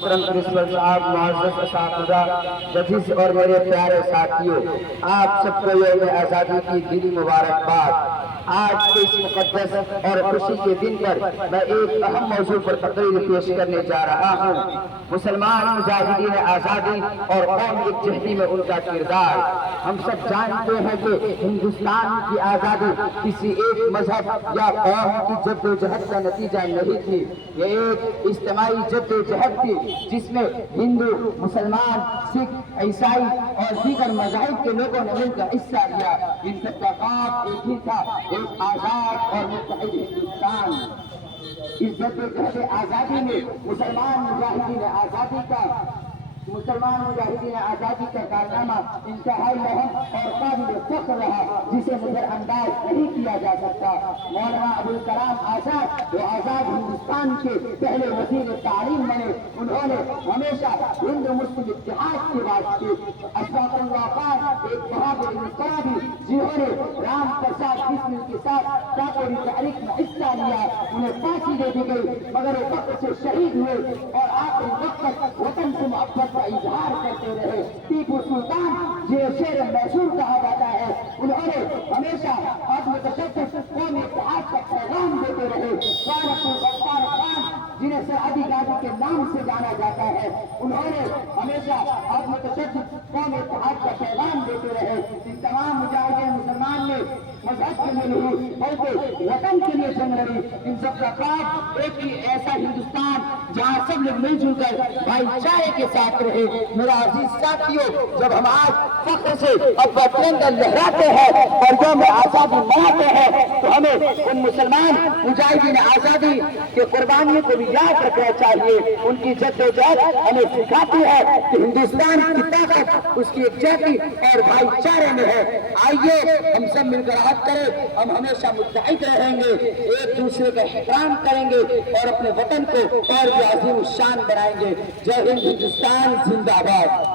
محترم پرنسپل صاحب، معزز اساتذہ، ججز اور میرے پیارے ساتھیوں، آپ سب کو یوم آزادی کی دلی مبارکباد۔ آج کے اس مقدس اور خوشی کے دن پر میں ایک اہم موضوع پر تقریر پیش کرنے جا رہا ہوں، مسلمان مجاہدین آزادی اور قوم یکجہتی میں ان کا کردار۔ ہم سب جانتے ہیں کہ ہندوستان کی آزادی کسی ایک مذہب یا قوم کی جد و جہد کا نتیجہ نہیں تھی، یہ ایک اجتماعی جد و جہد تھی جس میں ہندو، مسلمان، سکھ، عیسائی اور دیگر مذاہب کے لوگوں نے مل کر حصہ لیا۔ ان سب کا خواب ایک ہی تھا، ایک آزاد اور متحد ہندوستان۔ اس جد و جہد آزادی میں مسلمان مجاہدین آزادی کا کارنامہ انتہائی اہم اور قابل فخر رہا، جسے نظر انداز نہیں کیا جا سکتا۔ مولانا ابوالکلام آزاد وہ آزاد ہندوستان کے پہلے وزیر تعلیم بنے۔ انہوں نے ہمیشہ ہندو مسلم اتحاد کی بات کی۔ اشفاق اللہ خان ایک بہادر انقلابی جنہوں نے رام پرساد بسمل کے ساتھ کاکوری تحریک میں حصہ لیا، انہیں پھانسی دے دی گئی مگر وہ وقت سے شہید ہوئے اور آخری وقت تک وطن سے محبت کا اظہار کرتے رہے۔ ٹیپو سلطان جنہیں شیر میسور کہا جاتا ہے، انہوں نے ہمیشہ عدم تشدد، قومی اتحاد کا پیغام دیتے رہے۔ غیرت الغفار خان جنہیں سرحدی گاڑی کے نام سے جانا جاتا ہے، انہوں نے ہمیشہ عدم تشدد، قومی اتحاد کا پیغام دیتے رہے۔ ان تمام مجاہدین مسلمان نے مذہب کے لیے نہیں بلکہ وطن کے لیے جنگ لڑی۔ ان سب کا خواب ایک ہی ایسا ہندوستان جہاں سب لوگ مل جل کر بھائی چارے کے ساتھ رہے۔ میرا عزیز ساتھیوں، جب ہم آج فخر سے اپنا ترنگا لہراتے ہیں اور یوم آزادی مناتے ہیں تو ہمیں ان مسلمان مجاہدین آزادی کے قربانیوں کو بھی یاد رکھنا چاہیے۔ ان کی جد و جہد ہمیں سکھاتی ہے کہ ہندوستان کی طاقت اس کی یکجہتی اور بھائی چارے میں ہے۔ آئیے ہم سب مل کر عہد کریں، ہم ہمیشہ متحد رہیں گے، ایک دوسرے کا احترام کریں گے اور اپنے وطن کو اور بھی عظیم الشان بنائیں گے۔ جے ہند، ہندوستان زندہ باد۔